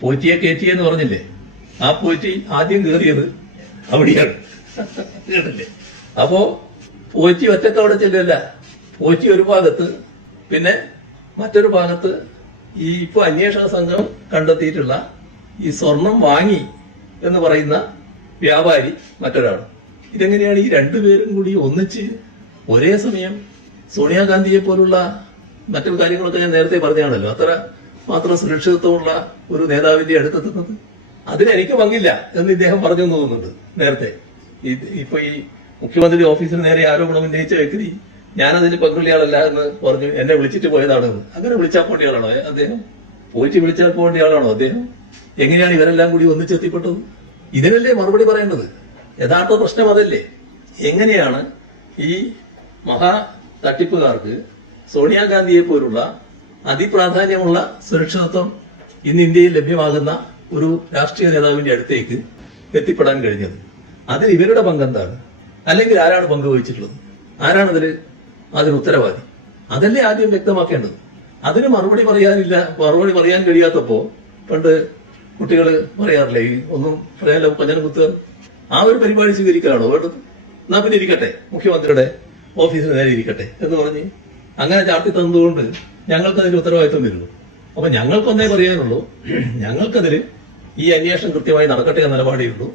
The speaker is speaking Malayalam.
പോറ്റിയെ കയറ്റിയെന്ന് പറഞ്ഞില്ലേ? ആ പോറ്റി ആദ്യം കയറിയത് അവിടെയാണ്. കേട്ടില്ലേ? അപ്പോ പോറ്റി ഒറ്റയ്ക്ക് ചെല്ലല്ല പോറ്റി ഒരു ഭാഗത്ത് പിന്നെ മറ്റൊരു ഭാഗത്ത് ഈ ഇപ്പൊ അന്വേഷണ സംഘം കണ്ടെത്തിയിട്ടുള്ള ഈ സ്വർണം വാങ്ങി എന്ന് പറയുന്ന വ്യാപാരി മറ്റൊരാൾ ഇതെങ്ങനെയാണ് ഈ രണ്ടുപേരും കൂടി ഒന്നിച്ച് ഒരേ സമയം സോണിയാഗാന്ധിയെ പോലുള്ള മറ്റു കാര്യങ്ങളൊക്കെ ഞാൻ നേരത്തെ പറഞ്ഞാണല്ലോ അത്ര മാത്രം സുരക്ഷിതത്വമുള്ള ഒരു നേതാവിന്റെ അടുത്തെത്തുന്നത്? അതിന് എനിക്ക് പങ്കില്ല എന്ന് ഇദ്ദേഹം പറഞ്ഞു തോന്നുന്നുണ്ട് നേരത്തെ. ഇപ്പൊ ഈ മുഖ്യമന്ത്രി ഓഫീസിന് നേരെ ആരോപണം ഉന്നയിച്ച വ്യക്തി ഞാനതിന് പങ്കുള്ളിയാളല്ല എന്ന് പറഞ്ഞു എന്നെ വിളിച്ചിട്ട് പോയതാണ് അങ്ങനെ വിളിച്ചാൽ പോണ്ടിയാളാണോ അദ്ദേഹം? പോയിട്ട് വിളിച്ചാൽ പോണ്ടിയാളാണോ അദ്ദേഹം? എങ്ങനെയാണ് ഇവരെല്ലാം കൂടി ഒന്നിച്ചെത്തിപ്പെട്ടത്? ഇതിനല്ലേ മറുപടി പറയേണ്ടത്? യഥാർത്ഥ പ്രശ്നം അതല്ലേ? എങ്ങനെയാണ് ഈ മഹാ തട്ടിപ്പുകാർക്ക് സോണിയാഗാന്ധിയെ പോലുള്ള അതിപ്രാധാന്യമുള്ള സുരക്ഷിതത്വം ഇന്ന് ഇന്ത്യയിൽ ലഭ്യമാകുന്ന ഒരു രാഷ്ട്രീയ നേതാവിന്റെ അടുത്തേക്ക് എത്തിപ്പെടാൻ കഴിഞ്ഞത്. അതിൽ ഇവരുടെ പങ്കെന്താണ് അല്ലെങ്കിൽ ആരാണ് പങ്കുവഹിച്ചിട്ടുള്ളത്? ആരാണ് അതിൽ അതിന് ഉത്തരവാദി? അതല്ലേ ആദ്യം വ്യക്തമാക്കേണ്ടത്. അതിന് മറുപടി പറയാനില്ല മറുപടി പറയാൻ കഴിയാത്തപ്പോ പണ്ട് കുട്ടികൾ പറയാറില്ലേ ഒന്നും പറയാനില്ല പഞ്ഞനം കുത്തുക ആ ഒരു പരിപാടി സ്വീകരിക്കാനാണോ വേണ്ടത്? എന്നാ പിന്നെ ഇരിക്കട്ടെ മുഖ്യമന്ത്രിയുടെ ഓഫീസിന് നേരെ ഇരിക്കട്ടെ എന്ന് പറഞ്ഞ് അങ്ങനെ ചാർത്തി തന്നതുകൊണ്ട് ഞങ്ങൾക്ക് അതിന്റെ ഉത്തരവാദിത്വം വരുന്നു. അപ്പൊ ഞങ്ങൾക്കൊന്നേ പറയാനുള്ളൂ ഞങ്ങൾക്കതിൽ ഈ അന്വേഷണം കൃത്യമായി നടക്കട്ടെ എന്ന നിലപാടേ ഉള്ളൂ